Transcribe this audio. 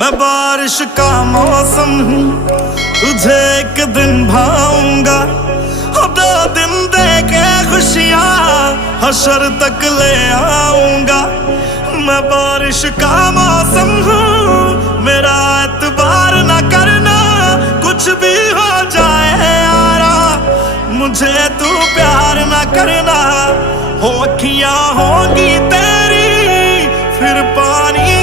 मैं बारिश का मौसम हूँ, तुझे एक दिन भाऊंगा। दो दिन दे के खुशियाँ हशर तक ले आऊंगा। मैं बारिश का मौसम हूँ, मेरा एतबार ना करना, कुछ भी हो जाए यारा, मुझे तू प्यार ना करना। हो अखियाँ होंगी तेरी, फिर पानी